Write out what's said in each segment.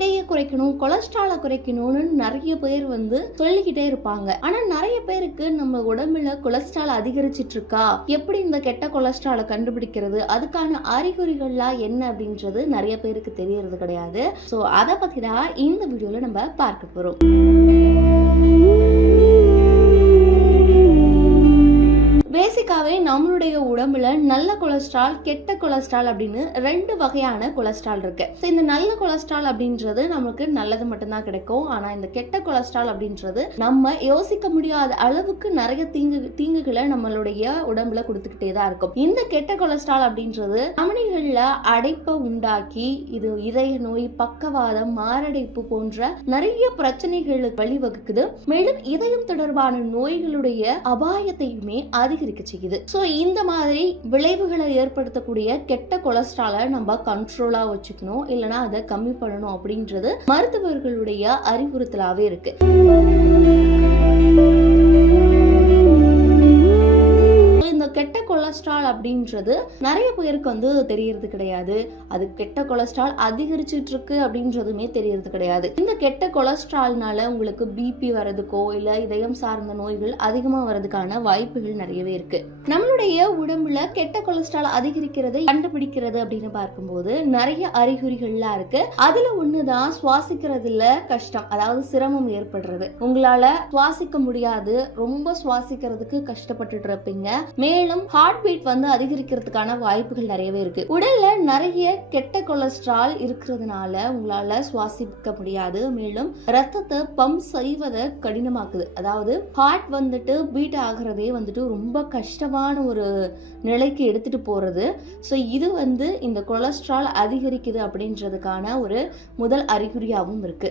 எடையை குறைக்கணும், கொலஸ்ட்ராலை குறைக்கணும்னு நிறைய பேர் சொல்லிக்கிட்டே இருப்பாங்க. ஆனா நிறைய பேருக்கு நம்ம உடம்புல கொலஸ்ட்ரால் அதிகரிச்சிட்டு இருக்கா, எப்படி இந்த கெட்ட கொலஸ்ட்ராலை கண்டுபிடிக்கிறது, அதுக்கான அறிகுறிகள்லாம் என்ன அப்படின்றது நிறைய பேருக்கு தெரியறது கிடையாது. ஸோ அதை பத்தி தான் இந்த வீடியோல நம்ம பார்க்க போறோம். பேசிக்காவே நம்மளுடைய உடம்புல நல்ல கொலஸ்ட்ரால், கெட்ட கொலஸ்ட்ரால் அப்படின்னு ரெண்டு வகையான கொலஸ்ட்ரால் இருக்கு. இந்த நல்ல கொலஸ்ட்ரால் அப்படின்றது நமக்கு நல்லது மட்டும்தான் கிடைக்கும். ஆனா இந்த கெட்ட கொலஸ்ட்ரால் அப்படின்றது நம்ம யோசிக்க முடியாத அளவுக்கு நிறைய தீங்குகளை நம்மளுடைய உடம்புல கொடுத்துக்கிட்டே தான் இருக்கும். இந்த கெட்ட கொலஸ்ட்ரால் அப்படின்றது தமனிகள்ல அடைப்பை உண்டாக்கி இது இதய நோய், பக்கவாதம், மாரடைப்பு போன்ற நிறைய பிரச்சனைகளுக்கு வழிவகுக்குது. மேலும் இதயம் தொடர்பான நோய்களுடைய அபாயத்தையுமே அதிகரிக்க செய்யுது. சோ இந்த மாதிரி விளைவுகளை ஏற்படுத்தக்கூடிய கெட்ட கொலஸ்ட்ராலை நம்ம கண்ட்ரோலா வச்சுக்கணும், இல்லைன்னா அதை கம்மி பண்ணணும் அப்படின்றது மருத்துவர்களுடைய அறிவுறுத்தலாவே இருக்கு. கெட்ட கொலஸ்ட்ரால் அப்படின்றது நிறைய பேருக்கு தெரியறது கிடையாது. அது கெட்ட கொலஸ்ட்ரால் அதிகரிச்சிட்டு இருக்கு அப்படின்றதுமே தெரியறது கிடையாது. இந்த கெட்ட கொலஸ்ட்ரால்னால உங்களுக்கு பிபி வரதுக்கோ இல்ல இதயம் சார்ந்த நோய்கள் அதிகமா வரதுக்கான வாய்ப்புகள் நிறையவே இருக்கு. நம்மளுடைய உடம்புல கெட்ட கொலஸ்ட்ரால் அதிகரிக்கிறதை கண்டுபிடிக்கிறது அப்படின்னு பார்க்கும்போது நிறைய அறிகுறிகள்லாம் இருக்கு. அதுல ஒண்ணுதான் சுவாசிக்கிறதுல கஷ்டம், அதாவது சிரமம் ஏற்படுறது. உங்களால சுவாசிக்க முடியாது, ரொம்ப சுவாசிக்கிறதுக்கு கஷ்டப்பட்டு இருப்பீங்க. மேலும் ஹார்ட் பீட் அதிகரிக்கிறதுக்கான வாய்ப்புகள் நிறையவே இருக்கு. உடல்ல நிறைய கெட்ட கொலஸ்ட்ரால் இருக்கிறதுனால உங்களால சுவாசிக்க முடியாது. மேலும் ரத்தத்தை பம்ப் செய்வதை கடினமாக்குது. அதாவது ஹார்ட் பீட் ஆகிறதே ரொம்ப கஷ்டமான ஒரு நிலைக்கு எடுத்துட்டு போறது. ஸோ இது இந்த கொலஸ்ட்ரால் அதிகரிக்குது அப்படின்றதுக்கான ஒரு முதல் அறிகுறியாகவும் இருக்கு.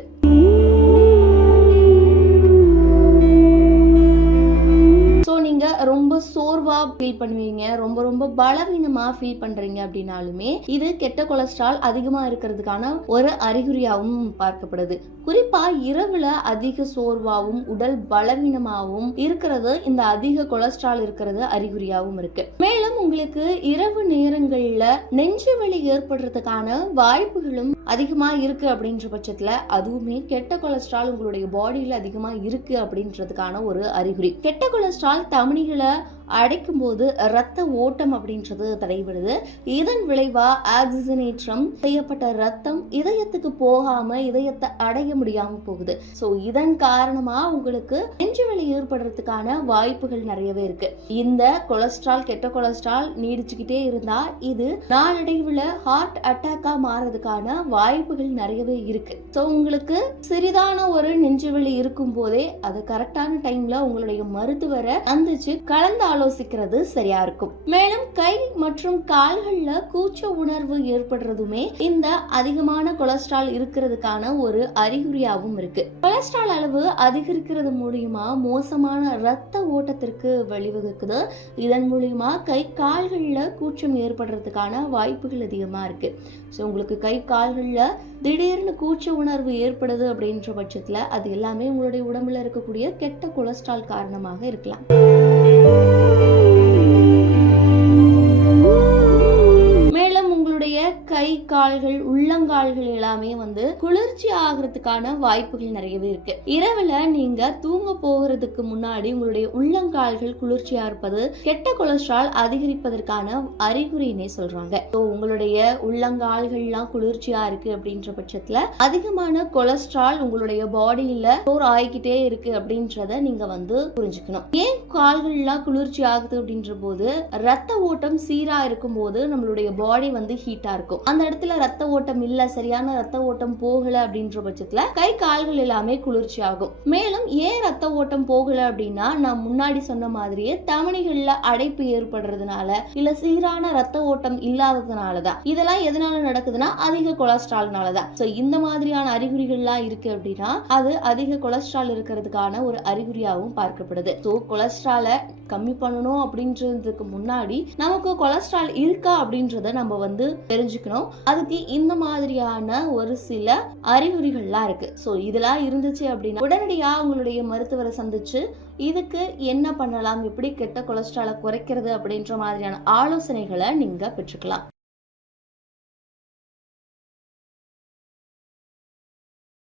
ரொம்ப சோர்வா ஃபீல் பண்ணுவீங்க, ரொம்ப பலவீனமா ஃபீல் பண்றீங்க அப்படின்னாலுமே இது கெட்ட கொலஸ்ட்ரால் அதிகமா இருக்கிறதுக்கான ஒரு அறிகுறியாகவும் பார்க்கப்படுது. குறிப்பா இரவுல அதிக சோர்வாகவும் உடல் பலவீனமாகவும் இருக்கிறது இந்த அதிக கொலஸ்ட்ரால் இருக்கிறது அறிகுறியாகவும் இருக்கு. மேலும் உங்களுக்கு இரவு நேரங்கள்ல நெஞ்சு வலி ஏற்படுறதுக்கான வாய்ப்புகளும் அதிகமா இருக்கு அப்படின்ற பட்சத்துல அதுவுமே கெட்ட கொலஸ்ட்ரால் உங்களுடைய பாடியில அதிகமா இருக்கு அப்படின்றதுக்கான ஒரு அறிகுறி. கெட்ட கொலஸ்ட்ரால் தமனிகளை அடைக்கும் போது ரத்த ஓட்டம் அப்படின்றது தடைபடுது. இதன் விளைவா ஆக்சிஜனேற்றம் செய்யப்பட்ட ரத்தம் இதயத்துக்கு போகாம இதயத்தை அடைய முடியாம போகுது. சோ இதன் காரணமா உங்களுக்கு நெஞ்சுவலி ஏற்படுறதுக்கான வாய்ப்புகள் நிறையவே இருக்கு. இந்த கொலஸ்ட்ரால், கெட்ட கொலஸ்ட்ரால் நீடிச்சுக்கிட்டே இருந்தா இது நாளடைவுல ஹார்ட் அட்டாக்கா மாறதுக்கான வாய்ப்புகள் நிறையவே இருக்கு. சோ உங்களுக்கு சிறிதான ஒரு நெஞ்சுவலி இருக்கும் போதே அது கரெக்டான டைம்ல உங்களுடைய மருத்துவரை சந்திச்சு கலந்து ஆலோசிக்கிறது சரியா இருக்கும். மேலும் கை மற்றும் கால்கள்ல கூச்ச உணர்வு ஏற்படுறதுமே இந்த அதிகமான கொலஸ்ட்ரால் இருக்கிறதுக்கான ஒரு அறிகுறியாகவும் இருக்கு. கொலஸ்ட்ரால் அளவு அதிகரிக்கிறது மூலியமா மோசமான ரத்த ஓட்டத்திற்கு வழிவகுக்குது. இதன் மூலியமா கை கால்கள்ல கூச்சம் ஏற்படுறதுக்கான வாய்ப்புகள் அதிகமா இருக்கு. ஸோ உங்களுக்கு கை கால்கள்ல திடீர்னு கூச்ச உணர்வு ஏற்படுது அப்படின்ற பட்சத்துல அது எல்லாமே உங்களுடைய உடம்புல இருக்கக்கூடிய கெட்ட கொலஸ்ட்ரால் காரணமாக இருக்கலாம். கை கால்கள், உள்ளங்கால்கள் எல்லாமே குளிர்ச்சி ஆகிறதுக்கான வாய்ப்புகள் நிறையவே இருக்கு. இரவுல நீங்க தூங்க போகிறதுக்கு முன்னாடி உங்களுடைய உள்ளங்கால்கள் குளிர்ச்சியா இருப்பது கெட்ட கொலஸ்ட்ரால் அதிகரிப்பதற்கான அறிகுறினே சொல்றாங்க. உங்களுடைய உள்ளங்கால்கள்லாம் குளிர்ச்சியா இருக்கு அப்படின்ற பட்சத்துல அதிகமான கொலஸ்ட்ரால் உங்களுடைய பாடியில ஸ்டோர் ஆகிக்கிட்டே இருக்கு அப்படின்றத நீங்க புரிஞ்சுக்கணும். ஏன் கால்கள்லாம் குளிர்ச்சி ஆகுது அப்படின்ற போது ரத்த ஓட்டம் சீரா இருக்கும் போது நம்மளுடைய பாடி ஹீட்டா இருக்கும். அந்த இடத்துல ரத்த ஓட்டம் இல்ல, சரியான ரத்த ஓட்டம் போகல அப்படின்ற பட்சத்துல கை கால்கள் எல்லாமே குளிர்ச்சி ஆகும். மேலும் ஏன் ரத்த ஓட்டம் போகல அப்படின்னா நான் முன்னாடி சொன்ன மாதிரியே தமனிகள்ல அடைப்பு ஏற்படுறதுனால இல்ல சீரான ரத்த ஓட்டம் இல்லாததுனாலதான். இதெல்லாம் எதனால நடக்குதுன்னா அதிக கொலஸ்ட்ரால்னாலதான். சோ இந்த மாதிரியான அறிகுறிகள்லாம் இருக்கு அப்படின்னா அது அதிக கொலஸ்ட்ரால் இருக்கிறதுக்கான ஒரு அறிகுறியாகவும் பார்க்கப்படுது. சோ கொலஸ்ட்ராலை கம்மி பண்ணணும் அப்படின்றதுக்கு முன்னாடி நமக்கு கொலஸ்ட்ரால் இருக்கா அப்படின்றத நம்ம தெரிஞ்சுக்கணும். அதுக்கு இந்த மாதிரியான ஒரு சில அறிகுறிகள்லாம் இருக்கு. ஸோ இதெல்லாம் இருந்துச்சு அப்படின்னா உடனடியா உங்களுடைய மருத்துவரை சந்திச்சு இதுக்கு என்ன பண்ணலாம், எப்படி கெட்ட கொலஸ்ட்ராலை குறைக்கிறது அப்படின்ற மாதிரியான ஆலோசனைகளை நீங்க பெற்றுக்கலாம்.